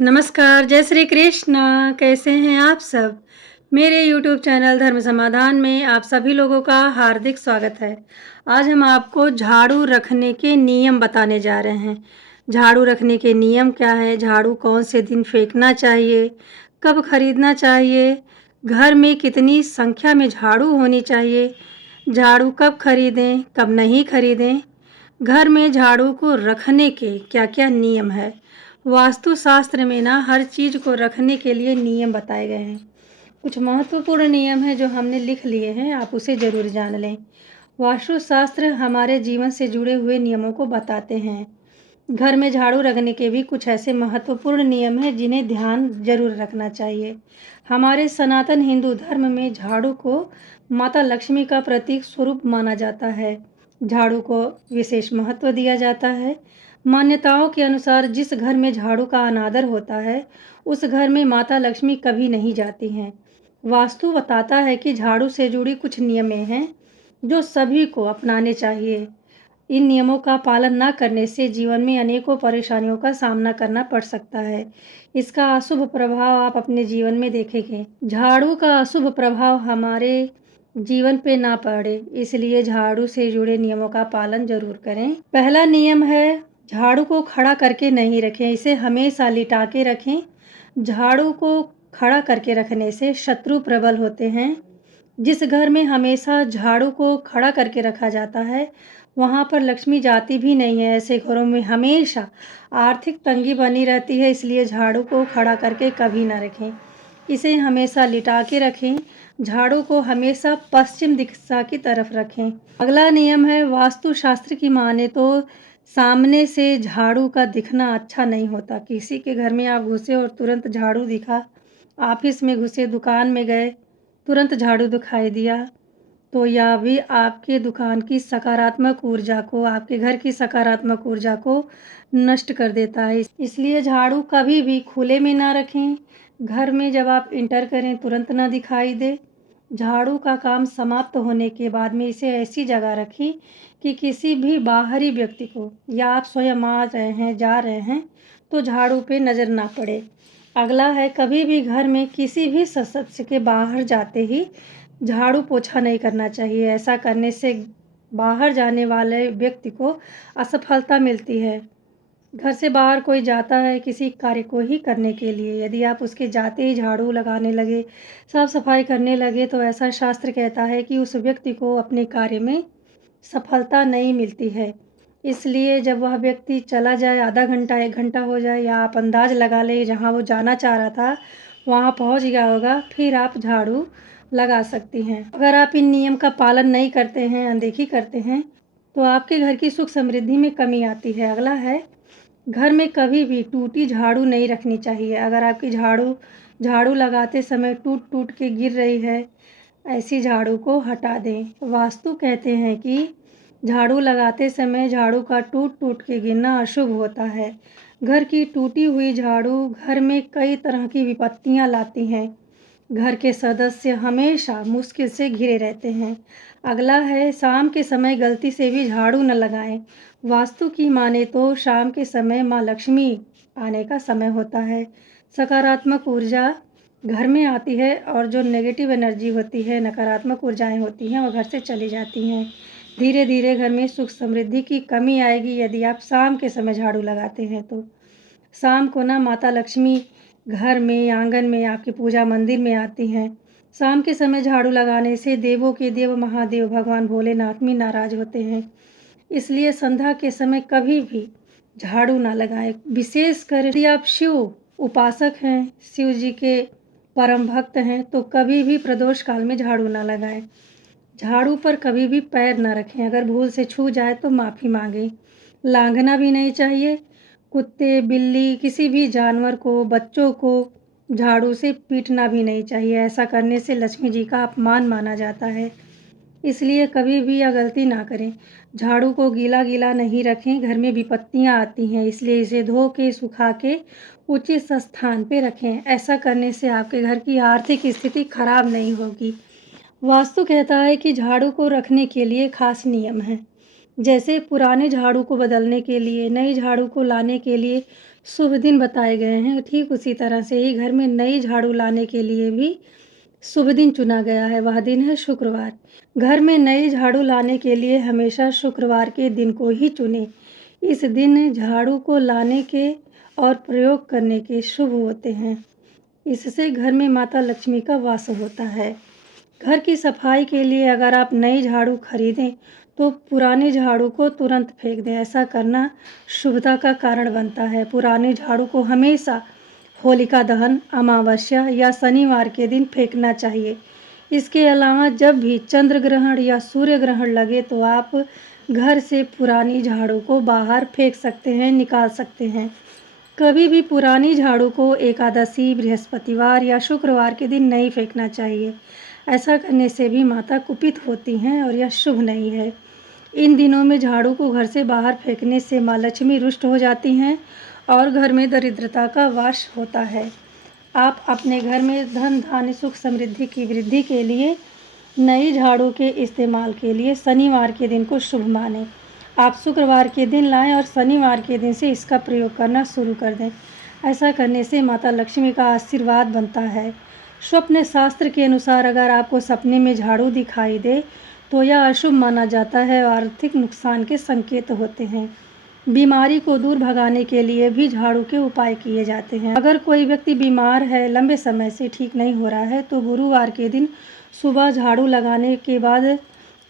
नमस्कार, जय श्री कृष्ण। कैसे हैं आप सब? मेरे यूट्यूब चैनल धर्म समाधान में आप सभी लोगों का हार्दिक स्वागत है। आज हम आपको झाड़ू रखने के नियम बताने जा रहे हैं। झाड़ू रखने के नियम क्या है? झाड़ू कौन से दिन फेंकना चाहिए? कब खरीदना चाहिए? घर में कितनी संख्या में झाड़ू होनी चाहिए? झाड़ू कब खरीदें, कब नहीं खरीदें? घर में झाड़ू को रखने के क्या-क्या नियम है? वास्तुशास्त्र में ना हर चीज़ को रखने के लिए नियम बताए गए हैं। कुछ महत्वपूर्ण नियम हैं जो हमने लिख लिए हैं, आप उसे ज़रूर जान लें। वास्तुशास्त्र हमारे जीवन से जुड़े हुए नियमों को बताते हैं। घर में झाड़ू रखने के भी कुछ ऐसे महत्वपूर्ण नियम हैं जिन्हें ध्यान ज़रूर रखना चाहिए। हमारे सनातन हिंदू धर्म में झाड़ू को माता लक्ष्मी का प्रतीक स्वरूप माना जाता है। झाड़ू को विशेष महत्व दिया जाता है। मान्यताओं के अनुसार जिस घर में झाड़ू का अनादर होता है, उस घर में माता लक्ष्मी कभी नहीं जाती हैं। वास्तु बताता है कि झाड़ू से जुड़ी कुछ नियमें हैं, जो सभी को अपनाने चाहिए। इन नियमों का पालन न करने से जीवन में अनेकों परेशानियों का सामना करना पड़ सकता है। इसका अशुभ प्रभाव आप अपने जीवन में देखेंगे। झाड़ू का अशुभ प्रभाव हमारे जीवन पे ना पड़े, इसलिए झाड़ू से जुड़े नियमों का पालन ज़रूर करें। पहला नियम है, झाड़ू को खड़ा करके नहीं रखें, इसे हमेशा लिटा के रखें। झाड़ू को खड़ा करके रखने से शत्रु प्रबल होते हैं। जिस घर में हमेशा झाड़ू को खड़ा करके रखा जाता है, वहाँ पर लक्ष्मी जाती भी नहीं है। ऐसे घरों में हमेशा आर्थिक तंगी बनी रहती है, इसलिए झाड़ू को खड़ा करके कभी ना रखें। इसे हमेशा लिटा के रखें। झाड़ू को हमेशा पश्चिम दिशा की तरफ रखें। अगला नियम है, वास्तुशास्त्र की माने तो सामने से झाड़ू का दिखना अच्छा नहीं होता। किसी के घर में आप घुसे और तुरंत झाड़ू दिखा, ऑफिस में घुसे, दुकान में गए, तुरंत झाड़ू दिखाई दिया, तो यह भी आपके दुकान की सकारात्मक ऊर्जा को, आपके घर की सकारात्मक ऊर्जा को नष्ट कर देता है। इसलिए झाड़ू कभी भी खुले में ना रखें। घर में जब आप एंटर करें तुरंत ना दिखाई दे। झाड़ू का काम समाप्त होने के बाद में इसे ऐसी जगह रखें कि किसी भी बाहरी व्यक्ति को, या आप स्वयं आ रहे हैं, जा रहे हैं, तो झाड़ू पे नज़र ना पड़े। अगला है, कभी भी घर में किसी भी सदस्य के बाहर जाते ही झाड़ू पोछा नहीं करना चाहिए। ऐसा करने से बाहर जाने वाले व्यक्ति को असफलता मिलती है। घर से बाहर कोई जाता है किसी कार्य को ही करने के लिए, यदि आप उसके जाते ही झाड़ू लगाने लगे, साफ सफाई करने लगे, तो ऐसा शास्त्र कहता है कि उस व्यक्ति को अपने कार्य में सफलता नहीं मिलती है। इसलिए जब वह व्यक्ति चला जाए, आधा घंटा 1 घंटा हो जाए, या आप अंदाज़ लगा लें जहाँ वो जाना चाह रहा था वहाँ पहुँच गया होगा, फिर आप झाड़ू लगा सकती हैं। अगर आप इन नियम का पालन नहीं करते हैं, अनदेखी करते हैं, तो आपके घर की सुख समृद्धि में कमी आती है। अगला है, घर में कभी भी टूटी झाड़ू नहीं रखनी चाहिए। अगर आपकी झाड़ू झाड़ू लगाते समय टूट-टूट के गिर रही है, ऐसी झाड़ू को हटा दें। वास्तु कहते हैं कि झाड़ू लगाते समय झाड़ू का टूट-टूट के गिरना अशुभ होता है। घर की टूटी हुई झाड़ू घर में कई तरह की विपत्तियाँ लाती हैं। घर के सदस्य हमेशा मुश्किल से घिरे रहते हैं। अगला है, शाम के समय गलती से भी झाड़ू न लगाएं। वास्तु की माने तो शाम के समय माँ लक्ष्मी आने का समय होता है। सकारात्मक ऊर्जा घर में आती है और जो नेगेटिव एनर्जी होती है, नकारात्मक ऊर्जाएं होती हैं, वो घर से चली जाती हैं। धीरे धीरे घर में सुख समृद्धि की कमी आएगी यदि आप शाम के समय झाड़ू लगाते हैं तो। शाम को ना माता लक्ष्मी घर में, आंगन में, आपकी पूजा मंदिर में आती हैं। शाम के समय झाड़ू लगाने से देवों के देव महादेव भगवान भोलेनाथ भी नाराज़ होते हैं। इसलिए संध्या के समय कभी भी झाड़ू ना लगाएं। विशेषकर यदि आप शिव उपासक हैं, शिव जी के परम भक्त हैं, तो कभी भी प्रदोष काल में झाड़ू ना लगाएं। झाड़ू पर कभी भी पैर ना रखें। अगर भूल से छू जाए तो माफ़ी मांगें। लांघना भी नहीं चाहिए। कुत्ते, बिल्ली, किसी भी जानवर को, बच्चों को झाड़ू से पीटना भी नहीं चाहिए। ऐसा करने से लक्ष्मी जी का अपमान माना जाता है। इसलिए कभी भी यह गलती ना करें। झाड़ू को गीला-गीला नहीं रखें, घर में विपत्तियाँ आती हैं, इसलिए इसे धो के, सुखा के उचित स्थान पे रखें। ऐसा करने से आपके घर की आर्थिक स्थिति खराब नहीं होगी। वास्तु कहता है कि झाड़ू को रखने के लिए खास नियम हैं। जैसे पुराने झाड़ू को बदलने के लिए, नई झाड़ू को लाने के लिए शुभ दिन बताए गए हैं, ठीक उसी तरह से ही घर में नई झाड़ू लाने के लिए भी शुभ दिन चुना गया है। वह दिन है शुक्रवार। घर में नई झाड़ू लाने के लिए हमेशा शुक्रवार के दिन को ही चुनें। इस दिन झाड़ू को लाने के और प्रयोग करने के शुभ होते हैं। इससे घर में माता लक्ष्मी का वास होता है। घर की सफाई के लिए अगर आप नई झाड़ू खरीदें तो पुराने झाड़ू को तुरंत फेंक दें। ऐसा करना शुभता का कारण बनता है। पुराने झाड़ू को हमेशा होलिका दहन, अमावस्या या शनिवार के दिन फेंकना चाहिए। इसके अलावा जब भी चंद्र ग्रहण या सूर्य ग्रहण लगे तो आप घर से पुरानी झाड़ू को बाहर फेंक सकते हैं, निकाल सकते हैं। कभी भी पुरानी झाड़ू को एकादशी, बृहस्पतिवार या शुक्रवार के दिन नहीं फेंकना चाहिए। ऐसा करने से भी माता कुपित होती हैं और यह शुभ नहीं है। इन दिनों में झाड़ू को घर से बाहर फेंकने से माँ लक्ष्मी रुष्ट हो जाती हैं और घर में दरिद्रता का वास होता है। आप अपने घर में धन, धान्य, सुख, समृद्धि की वृद्धि के लिए नई झाड़ू के इस्तेमाल के लिए शनिवार के दिन को शुभ मानें। आप शुक्रवार के दिन लाएं और शनिवार के दिन से इसका प्रयोग करना शुरू कर दें। ऐसा करने से माता लक्ष्मी का आशीर्वाद बनता है। स्वप्न शास्त्र के अनुसार अगर आपको सपने में झाड़ू दिखाई दे तो यह अशुभ माना जाता है और आर्थिक नुकसान के संकेत होते हैं। बीमारी को दूर भगाने के लिए भी झाड़ू के उपाय किए जाते हैं। अगर कोई व्यक्ति बीमार है, लंबे समय से ठीक नहीं हो रहा है, तो गुरुवार के दिन सुबह झाड़ू लगाने के बाद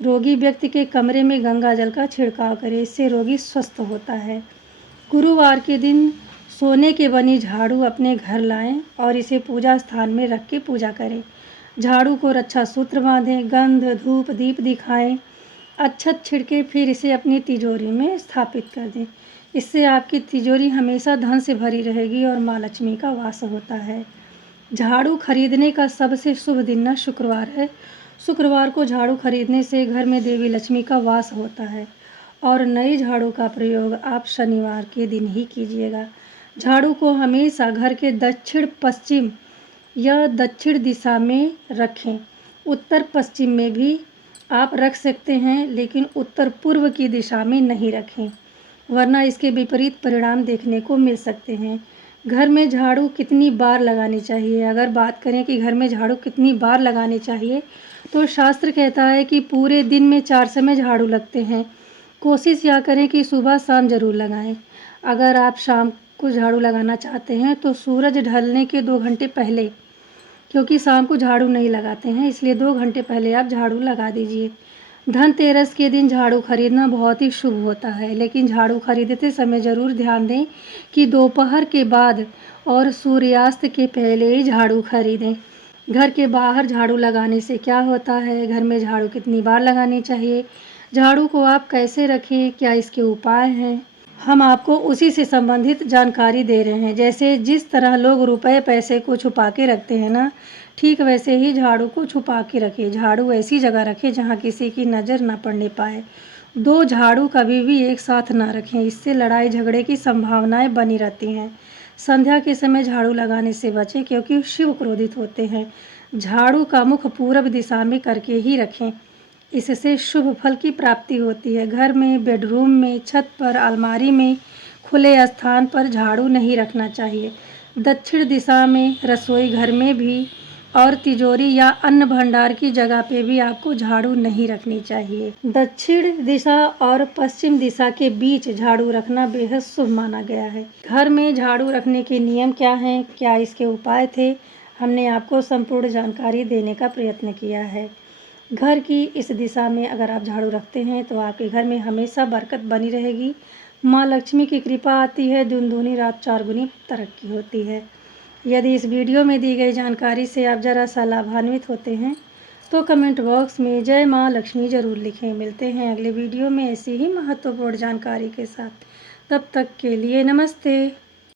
रोगी व्यक्ति के कमरे में गंगा जल का छिड़काव करें। इससे रोगी स्वस्थ होता है। गुरुवार के दिन सोने की बनी झाड़ू अपने घर लाएं और इसे पूजा स्थान में रख के पूजा करें। झाड़ू को रक्षा सूत्र बांधें, गंध, धूप, दीप दिखाएं, अक्षत छिड़के, फिर इसे अपनी तिजोरी में स्थापित कर दें। इससे आपकी तिजोरी हमेशा धन से भरी रहेगी और माँ लक्ष्मी का वास होता है। झाड़ू खरीदने का सबसे शुभ दिन न शुक्रवार है। शुक्रवार को झाड़ू खरीदने से घर में देवी लक्ष्मी का वास होता है और नई झाड़ू का प्रयोग आप शनिवार के दिन ही कीजिएगा। झाड़ू को हमेशा घर के दक्षिण पश्चिम या दक्षिण दिशा में रखें। उत्तर पश्चिम में भी आप रख सकते हैं, लेकिन उत्तर पूर्व की दिशा में नहीं रखें, वरना इसके विपरीत परिणाम देखने को मिल सकते हैं। घर में झाड़ू कितनी बार लगानी चाहिए? अगर बात करें कि घर में झाड़ू कितनी बार लगानी चाहिए, तो शास्त्र कहता है कि पूरे दिन में 4 समय झाड़ू लगते हैं। कोशिश यह करें कि सुबह शाम ज़रूर लगाएं। अगर आप शाम को झाड़ू लगाना चाहते हैं तो सूरज ढलने के 2 घंटे पहले, क्योंकि शाम को झाड़ू नहीं लगाते हैं, इसलिए 2 घंटे पहले आप झाड़ू लगा दीजिए। धनतेरस के दिन झाड़ू खरीदना बहुत ही शुभ होता है, लेकिन झाड़ू खरीदते समय ज़रूर ध्यान दें कि दोपहर के बाद और सूर्यास्त के पहले ही झाड़ू खरीदें। घर के बाहर झाड़ू लगाने से क्या होता है? घर में झाड़ू कितनी बार लगानी चाहिए? झाड़ू को आप कैसे रखें? क्या इसके उपाय हैं? हम आपको उसी से संबंधित जानकारी दे रहे हैं। जैसे जिस तरह लोग रुपए पैसे को छुपा के रखते हैं ना, ठीक वैसे ही झाड़ू को छुपा के रखें। झाड़ू ऐसी जगह रखें जहाँ किसी की नज़र ना पड़ने पाए। 2 झाड़ू कभी भी एक साथ ना रखें, इससे लड़ाई झगड़े की संभावनाएं बनी रहती हैं। संध्या के समय झाड़ू लगाने से बचें, क्योंकि शिव क्रोधित होते हैं। झाड़ू का मुख पूर्व दिशा में करके ही रखें, इससे शुभ फल की प्राप्ति होती है। घर में, बेडरूम में, छत पर, अलमारी में, खुले स्थान पर झाड़ू नहीं रखना चाहिए। दक्षिण दिशा में, रसोई घर में भी और तिजोरी या अन्न भंडार की जगह पे भी आपको झाड़ू नहीं रखनी चाहिए। दक्षिण दिशा और पश्चिम दिशा के बीच झाड़ू रखना बेहद शुभ माना गया है। घर में झाड़ू रखने के नियम क्या हैं, क्या इसके उपाय थे, हमने आपको संपूर्ण जानकारी देने का प्रयत्न किया है। घर की इस दिशा में अगर आप झाड़ू रखते हैं तो आपके घर में हमेशा बरकत बनी रहेगी। माँ लक्ष्मी की कृपा आती है, दिन दूनी रात 4 गुनी तरक्की होती है। यदि इस वीडियो में दी गई जानकारी से आप ज़रा सा लाभान्वित होते हैं तो कमेंट बॉक्स में जय माँ लक्ष्मी ज़रूर लिखें। मिलते हैं अगले वीडियो में ऐसी ही महत्वपूर्ण जानकारी के साथ। तब तक के लिए नमस्ते।